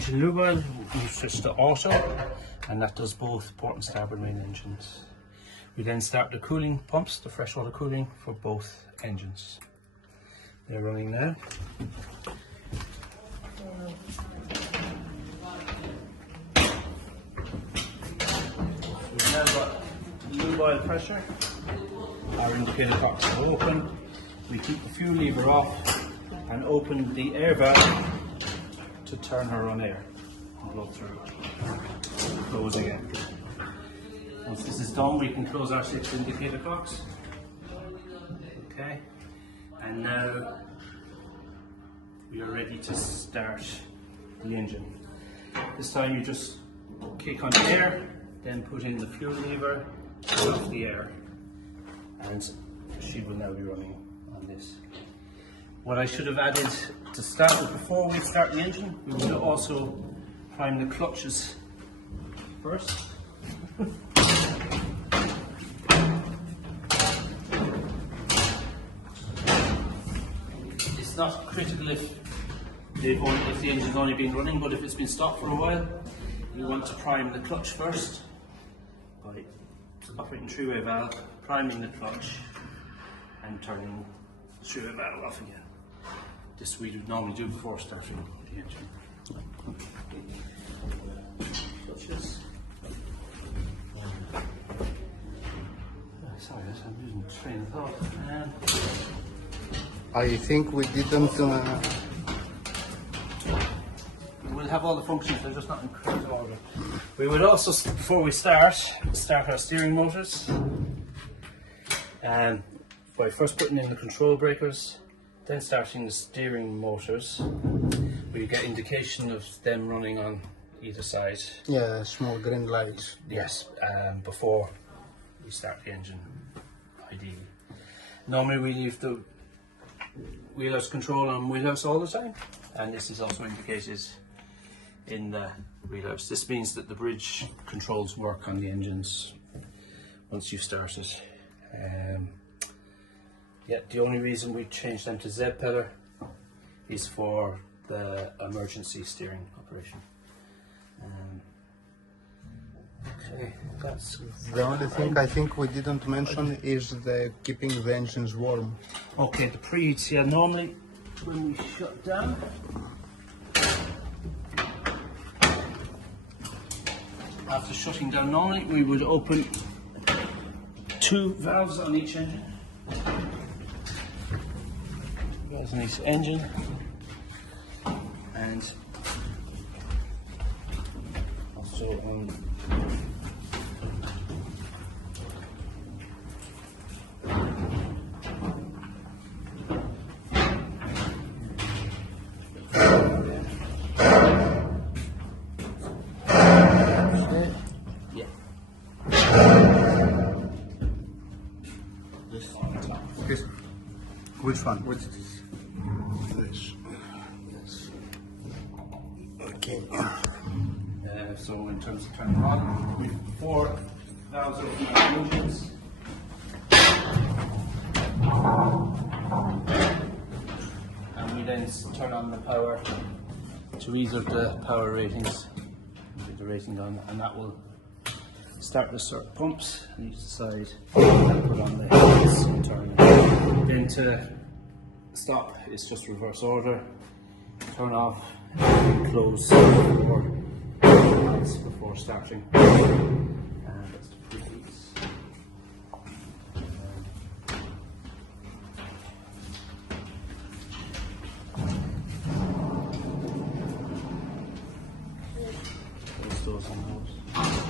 engine lube oil, we switch to auto, and that does both port and starboard main engines. We then start the cooling pumps, the freshwater cooling for both engines. They're running now. We've now got lube oil pressure. Our indicator cocks are open. We keep the fuel lever off and open the air valve to turn her on air and blow through. Close again. Once this is done, we can close our 6 indicator cocks. Okay, and now we are ready to start the engine. This time you just kick on the air, then put in the fuel lever, turn off the air, and she will now be running on this. What I should have added to start with before we start the engine, we will also prime the clutches first. It's not critical if the engine's only been running, but if it's been stopped for a while, you want to prime the clutch first by operating the three-way valve, priming the clutch, and turning the three-way valve off again. This we would normally do before starting the engine. Clutches. Sorry, I'm losing train of thought. I think we didn't. We'll have all the functions, they're just not in correct order. We would also, before we start our steering motors. By first putting in the control breakers, then starting the steering motors. We get indication of them running on either side. Yeah, small green lights. Yes, before we start the engine, ideally. Normally we leave the wheelhouse control on wheelhouse all the time, and this is also indicated in the wheelhouse. This means that the bridge controls work on the engines once you've started. Yeah, the only reason we changed them to Z-pillar is for the emergency steering operation. Okay, that's The only thing I think we didn't mention is the keeping the engines warm. okay. The preheats, yeah, normally when we shut down, after shutting down, normally we would open 2 valves on each engine. Valves on each engine, and also on This. Which one? which is This. Yes. Okay. so in terms of turning on, we have 4 valves open on the engines. And we then turn on the power to either the power ratings. Get the rating on, and that will start the cert pumps on each side and put on the heads and turn. Then to stop, it's just reverse order. Turn off and close before starting. And that's the preheats. Close those and those.